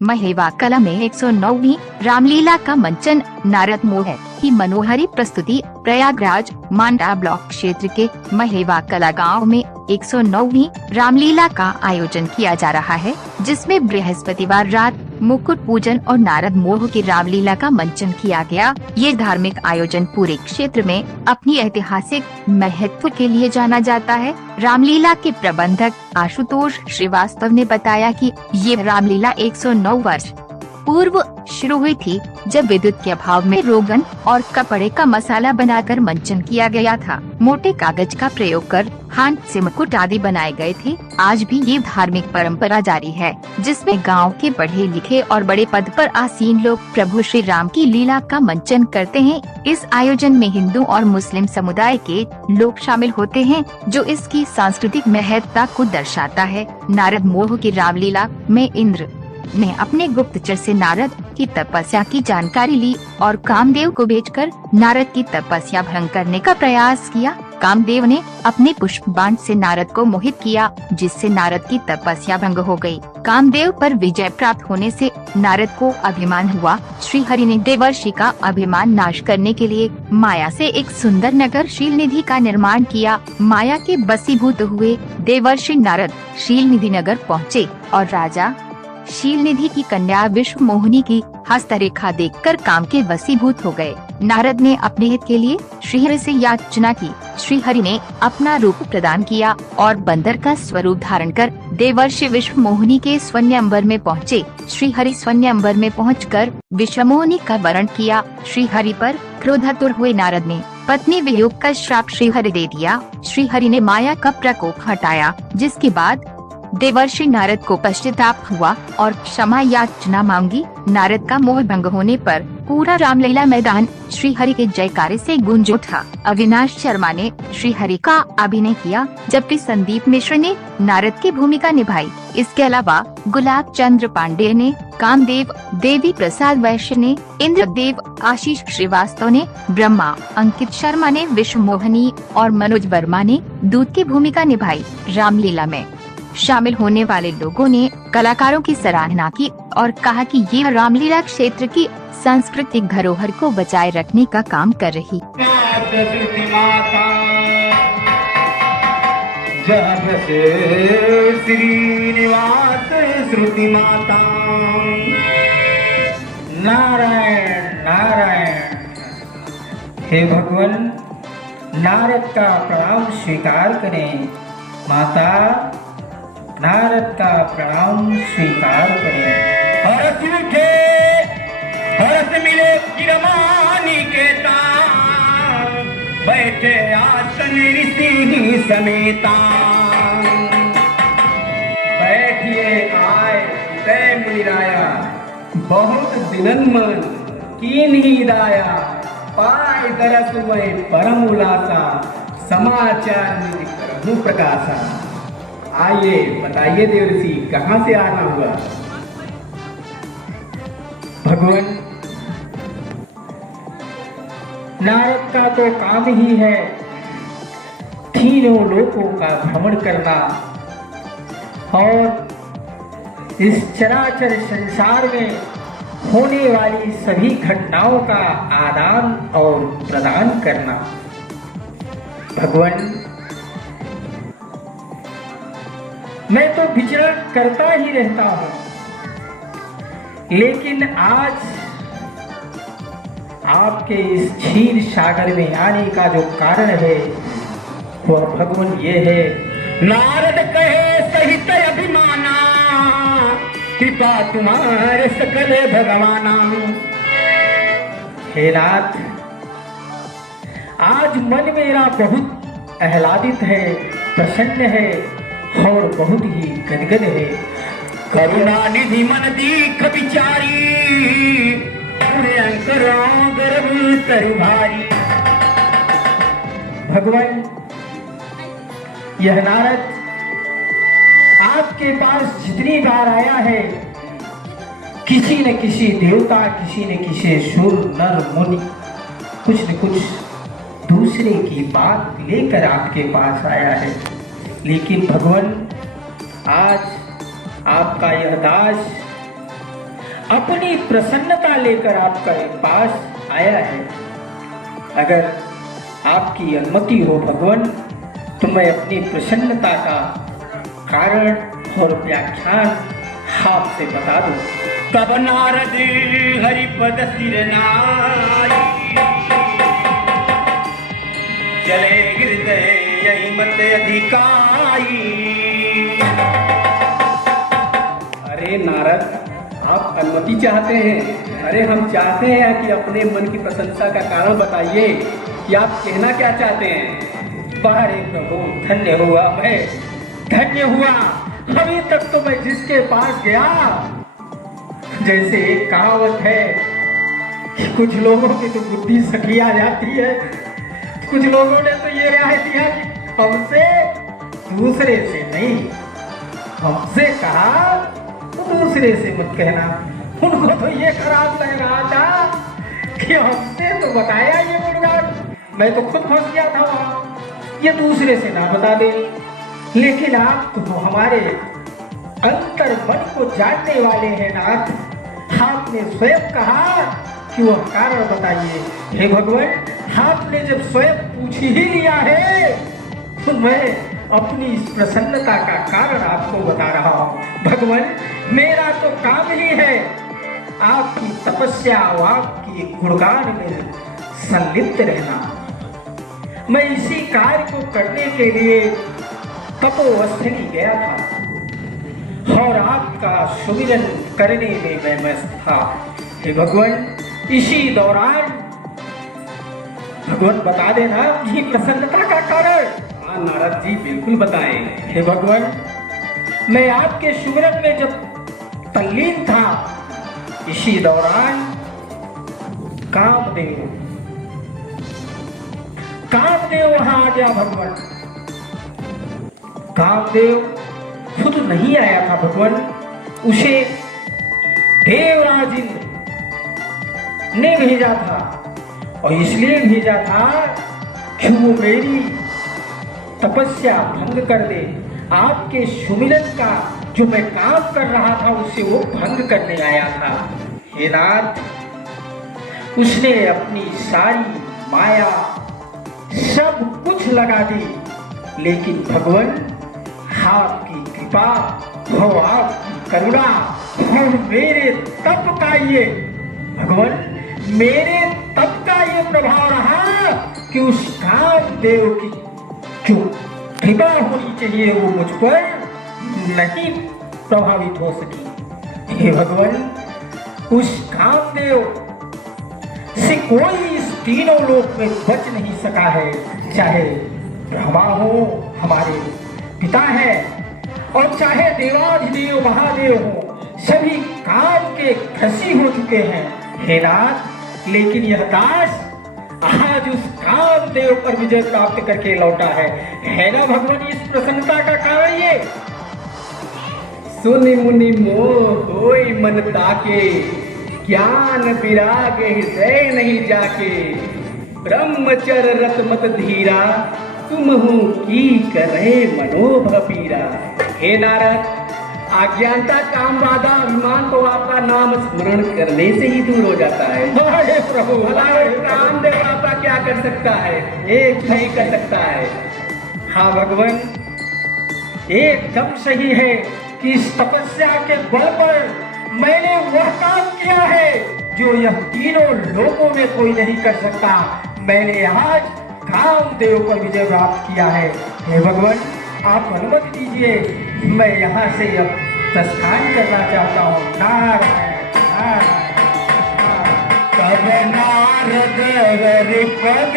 महेवा कला में 109वीं रामलीला का मंचन। नारद मोह की मनोहरी प्रस्तुति। प्रयागराज मांडा ब्लॉक क्षेत्र के महेवा कला गांव में 109वीं रामलीला का आयोजन किया जा रहा है, जिसमें बृहस्पतिवार रात मुकुट पूजन और नारद मोह की रामलीला का मंचन किया गया। ये धार्मिक आयोजन पूरे क्षेत्र में अपनी ऐतिहासिक महत्व के लिए जाना जाता है। रामलीला के प्रबंधक आशुतोष श्रीवास्तव ने बताया कि ये रामलीला 109 वर्ष पूर्व शुरू हुई थी, जब विद्युत के अभाव में रोगन और कपड़े का मसाला बनाकर मंचन किया गया था। मोटे कागज का प्रयोग कर हाथ से मुकुट आदि बनाए गए थे। आज भी ये धार्मिक परंपरा जारी है, जिसमें गांव के पढ़े लिखे और बड़े पद पर आसीन लोग प्रभु श्री राम की लीला का मंचन करते हैं। इस आयोजन में हिंदू और मुस्लिम समुदाय के लोग शामिल होते हैं, जो इसकी सांस्कृतिक महत्ता को दर्शाता है। नारद मोह की रामलीला में इंद्र ने अपने गुप्तचर से नारद की तपस्या की जानकारी ली और कामदेव को भेजकर नारद की तपस्या भंग करने का प्रयास किया। कामदेव ने अपने पुष्प बाण से नारद को मोहित किया, जिससे नारद की तपस्या भंग हो गई। कामदेव पर विजय प्राप्त होने से नारद को अभिमान हुआ। श्री हरि ने देवर्षि का अभिमान नाश करने के लिए माया से एक सुंदर नगर शीलनिधि का निर्माण किया। माया के वशीभूत हुए देवर्षि नारद शीलनिधि नगर पहुँचे और राजा शीलनिधि की कन्या विश्व मोहिनी की हस्तरेखा देखकर काम के वशीभूत हो गए। नारद ने अपने हित के लिए श्रीहरि से याचना की। श्रीहरि ने अपना रूप प्रदान किया और बंदर का स्वरूप धारण कर देवर्षि विश्व मोहिनी के स्वयंवर में पहुँचे। श्रीहरि स्वयंवर में पहुंचकर विश्व मोहिनी का वरण किया। श्रीहरि पर क्रोधातुर हुए नारद ने पत्नी वियोग का श्राप श्रीहरि दे दिया। श्रीहरि ने माया का प्रकोप हटाया, जिसके बाद देवर्षि नारद को पश्चाताप हुआ और क्षमा याचना मांगी। नारद का मोह भंग होने पर पूरा रामलीला मैदान श्रीहरि के जयकारे से गूंज उठा। अविनाश शर्मा ने श्रीहरि का अभिनय किया, जबकि संदीप मिश्र ने नारद की भूमिका निभाई। इसके अलावा गुलाब चंद्र पांडे ने कामदेव, देवी प्रसाद वैश्य ने इंद्रदेव, आशीष श्रीवास्तव ने ब्रह्मा, अंकित शर्मा ने विश्व मोहिनी और मनोज वर्मा ने दूत की भूमिका निभाई। रामलीला में शामिल होने वाले लोगों ने कलाकारों की सराहना की और कहा कि ये रामलीला क्षेत्र की सांस्कृतिक धरोहर को बचाए रखने का काम कर रही। श्रीनिवास श्रुति माता नारायण नारायण। हे भगवान, नारद का प्रणाम स्वीकार करें। माता, नारद का प्रणाम स्वीकार करें। हरस उठे, हरस मिले किरमानी के तान, बैठे आसन ऋषि समेता। बैठिए आए तय मिलाया, बहुत दिनन मन कीन्ही दाया। पाए दरस में परम उलासा, समाचार में करहूं प्रकाशा। आइए बताइए देवर्षि, कहाँ से आना हुआ? भगवान, नारद का तो काम ही है तीनों लोकों का भ्रमण करना और इस चराचर संसार में होने वाली सभी घटनाओं का आदान और प्रदान करना। भगवान, मैं तो विचरण करता ही रहता हूँ, लेकिन आज आपके इस क्षीर सागर में आने का जो कारण है वह भगवान ये है। नारद कहे सहित अभिमाना, कृपा तुम्हारे सकल भगवाना। हे नाथ, आज मन मेरा बहुत आह्लादित है, प्रसन्न है और बहुत ही गदगद है। करुणा निधि मन दीख विचारी, गर्भ तरु भारी। भगवान, यह नारद आपके पास जितनी बार आया है, किसी न किसी देवता, किसी न किसी सुर नर मुनि कुछ न कुछ दूसरे की बात लेकर आपके पास आया है। लेकिन भगवान, आज आपका यह दास अपनी प्रसन्नता लेकर आपके पास आया है। अगर आपकी अनुमति हो भगवान, तो मैं अपनी प्रसन्नता का कारण और व्याख्यान आपसे बता दूं। तब नारद हरिपद सिर नाई, चले हृदय यही मत अधिकाई। अरे नारद, आप अनुमति चाहते हैं? अरे हम चाहते हैं कि अपने मन की प्रशंसा का कारण बताइए कि आप कहना क्या चाहते हैं। बारे प्रभु, धन्य हुआ मैं, धन्य हुआ। अभी तक तो मैं जिसके पास गया, जैसे एक कहावत है कि कुछ लोगों की तो बुद्धि सखी आ जाती है, कुछ लोगों ने तो ये राय दिया कि हमसे दूसरे से नहीं, हमसे कहा तो दूसरे से मत कहना। उनको तो ये खराब लग रहा था कि हमसे तो बताया ये गुणगान, मैं तो खुद फंस गया था वहां, ये दूसरे से ना बता दे। लेकिन आप तो हमारे अंतर मन को जानने वाले हैं नाथ, आपने स्वयं कहा कि वह कारण बताइए। हे भगवान, आपने जब स्वयं पूछ ही लिया है, तो मैं अपनी इस प्रसन्नता का कारण आपको बता रहा हूँ। भगवान, मेरा तो काम ही है आपकी तपस्या और आपकी गुणगान में संलिप्त रहना। मैं इसी कार्य को करने के लिए तपोवस्थली गया था और आपका सुमिरन करने में मैं मस्त था। हे भगवान, इसी दौरान भगवान बता देना कि प्रसन्नता का कारण। हाँ नारद जी, बिल्कुल बताएं। हे भगवान, मैं आपके सुमिरन में जब तल्लीन था, इसी दौरान कामदेव वहां आ गया। भगवान, कामदेव खुद नहीं आया था भगवान, उसे देवराज इंद्र ने भेजा था, और इसलिए भेजा था कि वो मेरी तपस्या भंग कर दे। आपके सुमिरन का जो मैं काम कर रहा था उसे वो भंग करने आया था। हे नाथ, उसने अपनी सारी माया सब कुछ लगा दी, लेकिन भगवान आपकी कृपा हो, आपकी करुणा और मेरे तप का ये भगवान, मेरे तप का ये प्रभाव रहा कि उस कामदेव की जो कृपा होनी चाहिए वो मुझ पर नहीं प्रभावित हो सकी। हे भगवान, उस कामदेव से कोई इस तीनों लोक में बच नहीं सका है, चाहे ब्रह्मा हो हमारे पिता है, और चाहे देवाधिदेव महादेव हो, सभी काम के घसी हो चुके हैं। हे नाथ, लेकिन यह दास आज उस कामदेव पर विजय प्राप्त करके लौटा है ना भगवान? इस प्रसन्नता का कारण ये। सुनि मुनि मोह होई मन ताके, ज्ञान विराग हृदय नहीं जाके। ब्रह्मचर्य रत मत धीरा, तुमहु की करे मनोभ पीरा। हे नारद, अज्ञानता, काम, बाधा, अभिमान तो आपका नाम स्मरण करने से ही दूर हो जाता है। हे प्रभु, कामदेव आपका क्या कर सकता है? एक नहीं कर सकता है। हाँ भगवान, एकदम सही है कि इस तपस्या के बल पर मैंने वह काम किया है जो यह तीनों लोगों में कोई नहीं कर सकता। मैंने आज कामदेव पर विजय प्राप्त किया है। हे भगवान, आप अनुमति दीजिए, मैं यहाँ से अब प्रस्थान करना चाहता हूँ। नारायण नारायण। तब नारद हरिपद